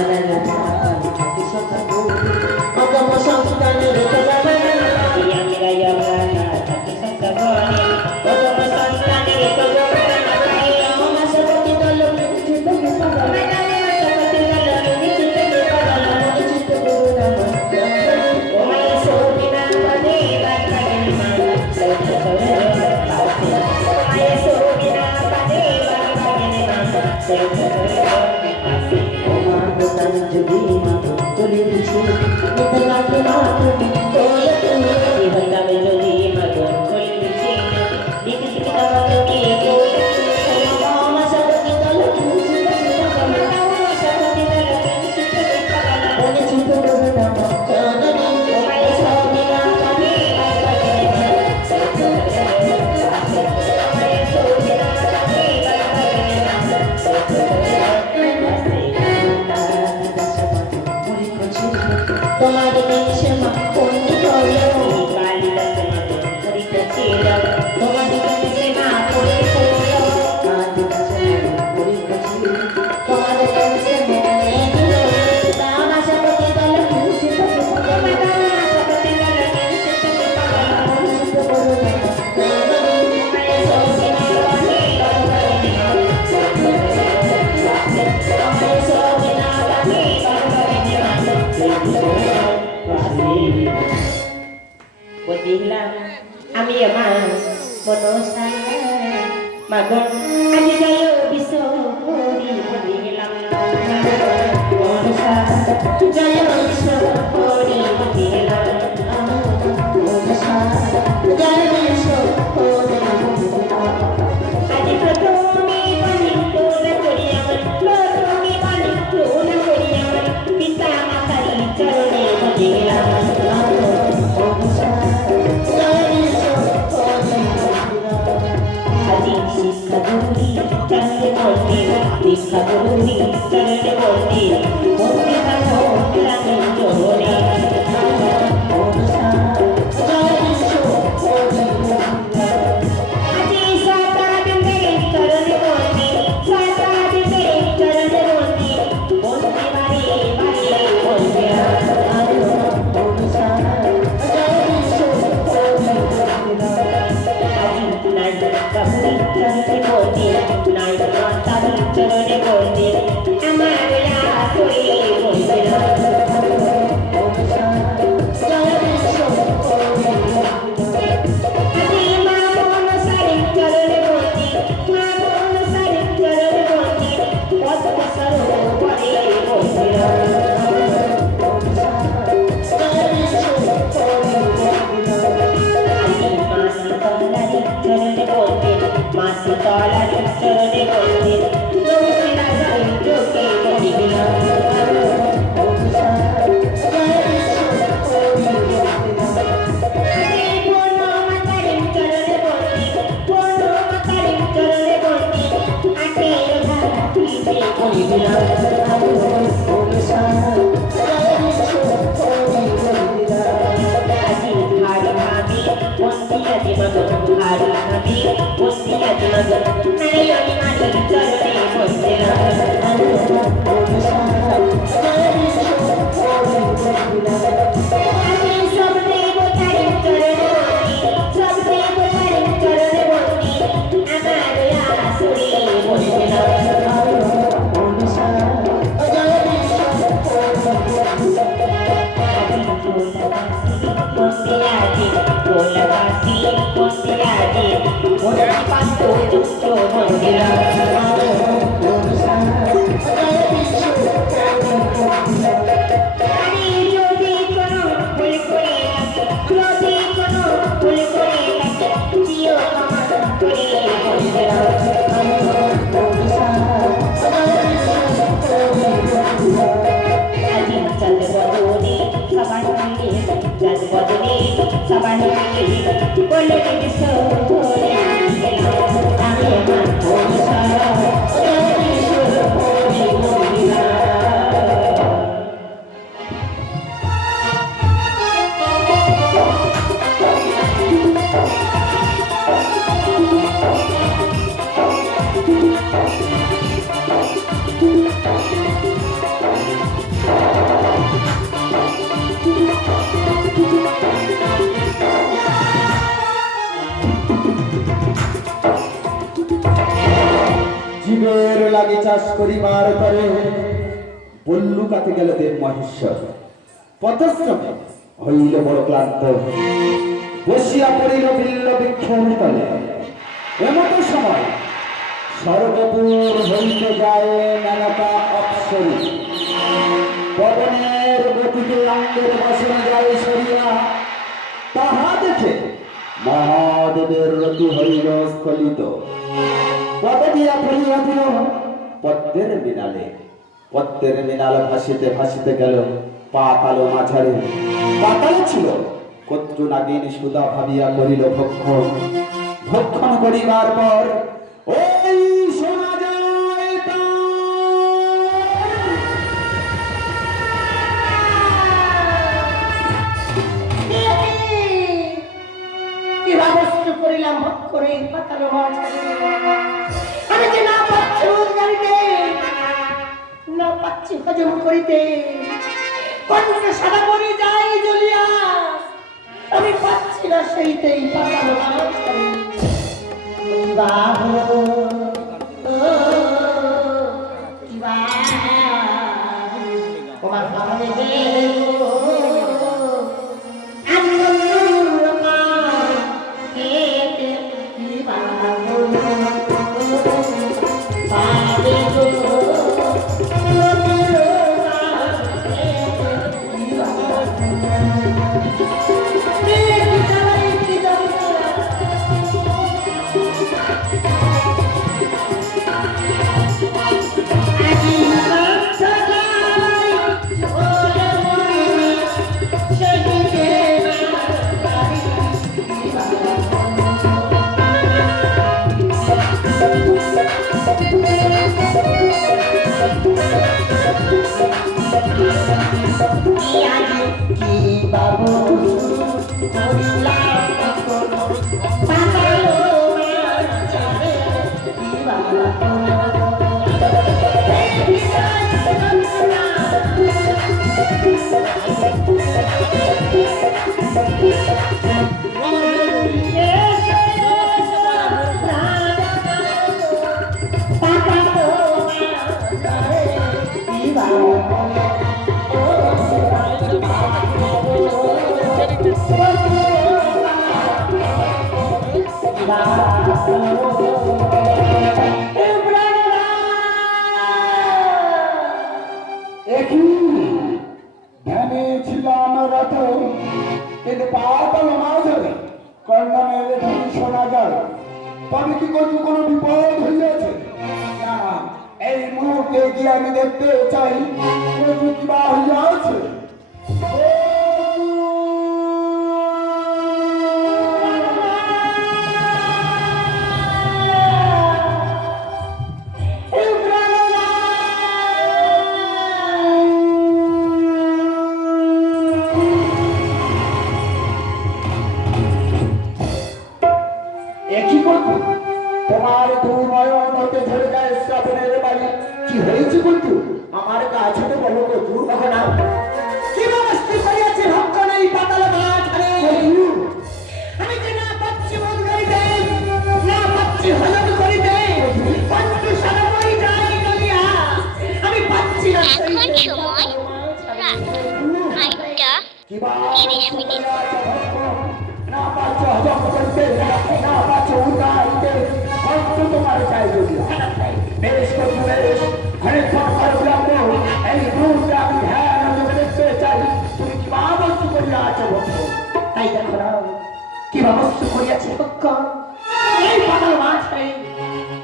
Terima kasih. জীবের লাগি চাষ করিবার তরে বল্লুকাতে গেল দেব মহেশ্বর। পথশ্রমে হইল বড় ক্লান্ত, বসিয়া পড়িল বিল্ল বৃক্ষের তলে। এমত সময় সর্বপুর হইতে যায় মেনকা অপ্সরী। পবনের গতিতে অঙ্গের বসনে যায় সরিয়া, তাহা দেখে মহাদেবের রতি হইল স্খলিত। পদ দিয়া ফেলিয়া দিল পদ্মের মিনালে। পদ্মের মিনাল ভাসিতে ভাসিতে গেল পাতাল মাঝারে। পাতালে ছিল কত্রু নাগিন সুদা ভাবিয়া করিল ভক্ষণ। ভক্ষণ করিবার পর ওই শোনা যায় কি ব্যবস্থা করিলাম ভক্ষণে পাতাল মাঝারে। আমি যে না পাচ্ছি রোজগারিতে, না পাচ্ছি হজম করিতে, কণ্ঠে সাদা পড়ে যায় জ্বলিয়া। আমি পাচ্ছি না সেইতেই পাতাল মাঝারে। তোমার ভাবনে ধ্যানে ছিলাম রত, কিন্তু পাতাল মাঝারে কর্ণনের ধ্বনি শোনা যায়। তবে কি কোনো বিপদ হইয়াছে? না, এই মুহূর্তে গিয়ে আমি দেখতে চাই কি বা হইয়াছে। তোমার দুর্নয়ন হতে ঝরে যায় শ্রাবণের বাড়ি। কি হয়েছে বন্ধু? আমার কাছে তো বলো বন্ধু। না, কি ব্যবস্থা করিয়াছে ভক্ষণে পাতাল মাঝারে। আমি যে না পাচ্ছি রোজগারিতে, না পাচ্ছি হজম করিতে, কণ্ঠে সাদা পড়ে যায় জ্বলিয়া। আমি পাচ্ছি না এখন সময় রাত 8টা 30 মিনিট। না পাচ্ছ হজম করতে, না পাচ্ছ উঠাইতে, কষ্ট তোমার চাই জ্বলিয়া। বেশ করবো বেশ, অনেকক্ষণ পর বিলম্ব এই মুহূর্তে আমি ধ্যান যোগে দেখতে চাই তুমি কি ব্যবস্থা করিয়া আছো ভক্ত। তাই দেখো না কি ব্যবস্থা করিয়াছে ভক্ষণ এই পাতাল মাঝারে।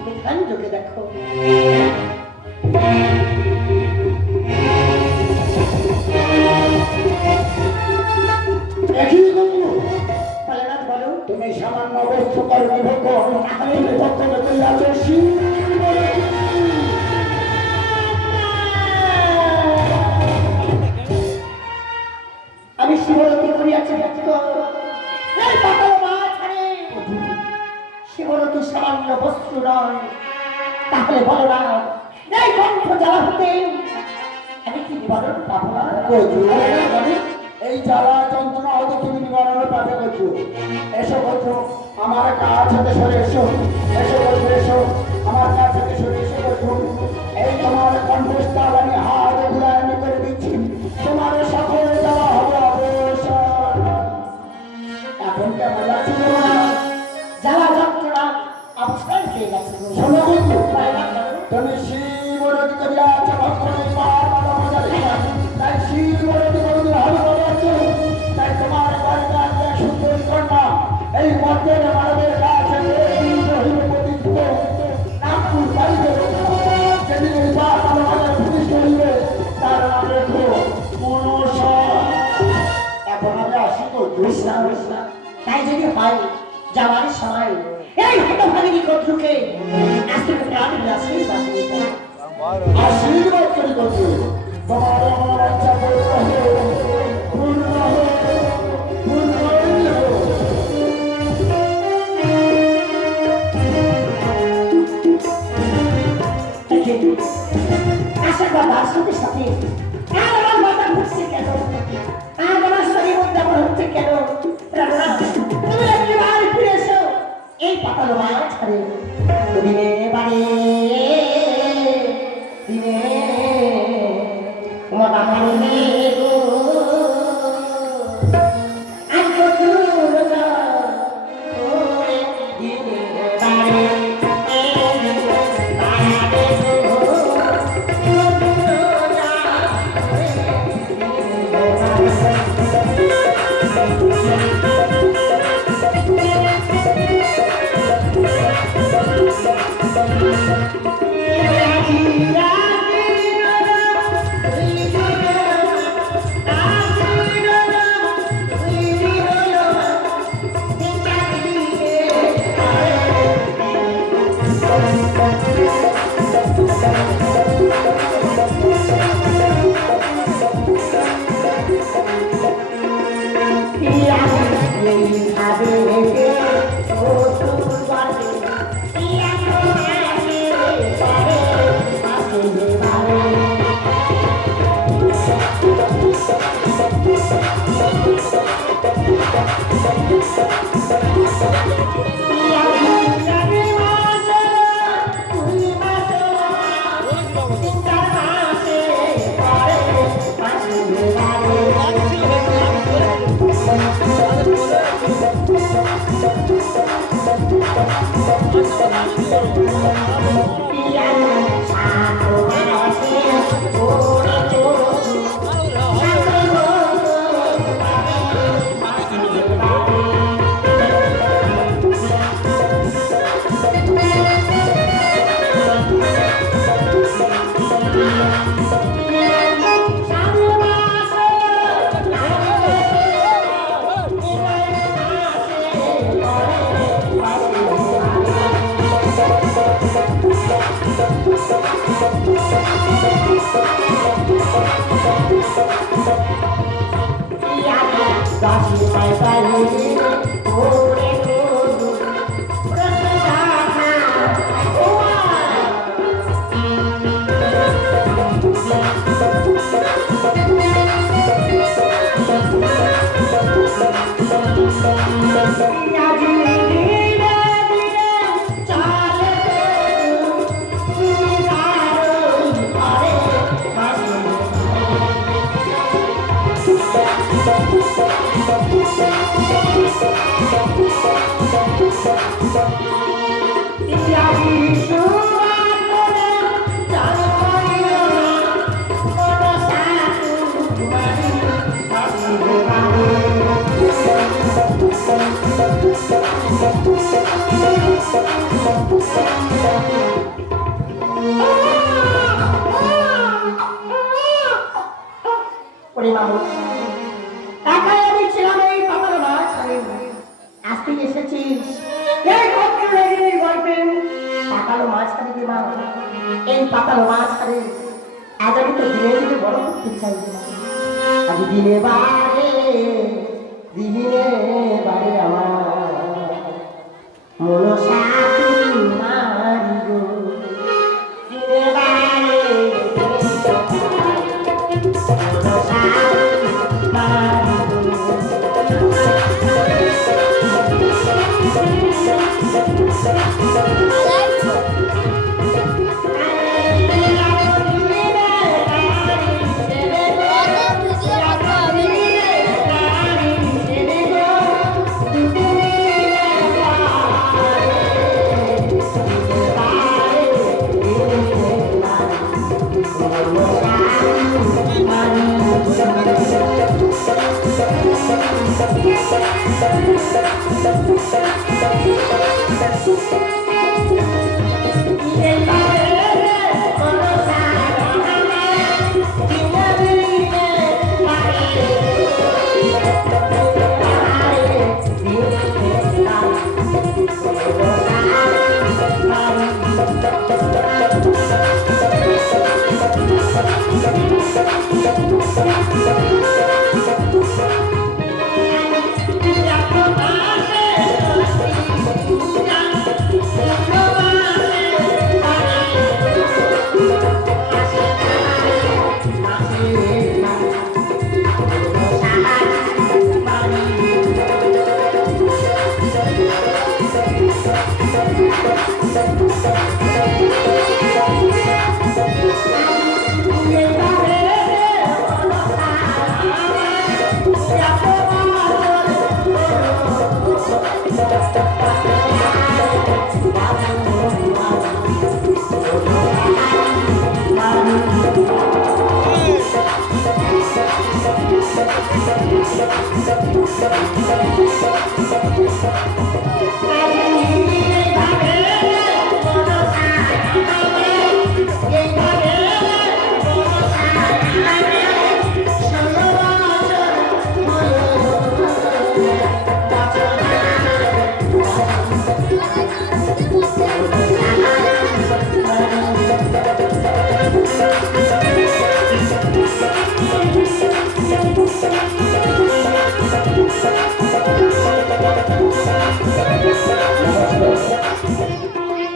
তুমি ধ্যান যোগে দেখো। তুমি সামান্য অবস্থ করবি ভক্ষণ, আমি ভক্ষণে করিয়াছো আমি শিবরতি করিয়াছি এই পাতাল মাঝারে। শিবরতি সামান্য বস্তু নয়, তাহলে বলো না এই কণ্ঠ জ্বালা হতে আমি কি নিবারণ পাবো না? এই জ্বালা যন্ত্রণা হয়তো তুমি নিবারণ পাবে বলছো। এসো বলছো আমার কাছ হতে সরে এসো, এসো বলছো এসো আমার কাছ হতে সরে এসো। এই তোমার কণ্ঠস্থান আমি হাত ঘুরায়নি করে দিচ্ছি, তোমার সকল দেওয়া হবে অবসর। এখন কেমন লাগছে তোমার? জ্বালা যন্ত্রণা অবস্থায় পেয়ে গেছে গো। শোনো বন্ধু, তাই না কেন? তুমি শিবরতি করিয়াছ ভক্ষণের পাপ মজারে, তাই শিবরতি করিলে হবে বলাচ্ছ, তাই তোমার বাড়িটার যে সুন্দরী কন্যা এই মধ্যের মানবের কাছে রহিল প্রতিষ্ঠিত নাগপুর বাড়িতে যেদিন এই পাপ আমাদের প্রতিষ্ঠা হইবে তার নাম রেখো মনসা। এখন আমি আসি তো কৃষ্ণা কৃষ্ণা, তাই যদি হয় যাওয়ার সময় এই হতভাগিনী শত্রুকে আজকে প্রাণ আশীর্বাদ দিয়ে দাও। আশীর্বাদ করি করতে তোমার আমার ইচ্ছা পূর্ণ হোক, পূর্ণ হোক, পূর্ণ হোক। আশীর্বাদ আর সাথে সাথে আর আমার মাথা ঘুরছে কেন, আর আমার শরীর উদ্যাপন হচ্ছে কেন? প্রাণনাথ, তুমি একবার ফিরে এসো এই পাতাল মাঝখানে। দিনে বাড়ি দিনে তোমার বাবা গো আজ দূর দিনে বাড়ি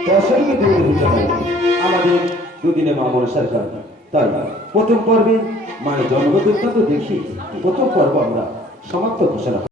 দর্শককে দূরে দিতে হবে আমাদের দুদিনে মা মনসার গান। তাই প্রথম পর্বে মায়ের জন্মদিনটা তো দেখি প্রথম পর্ব আমরা সমাপ্ত ঘোষণা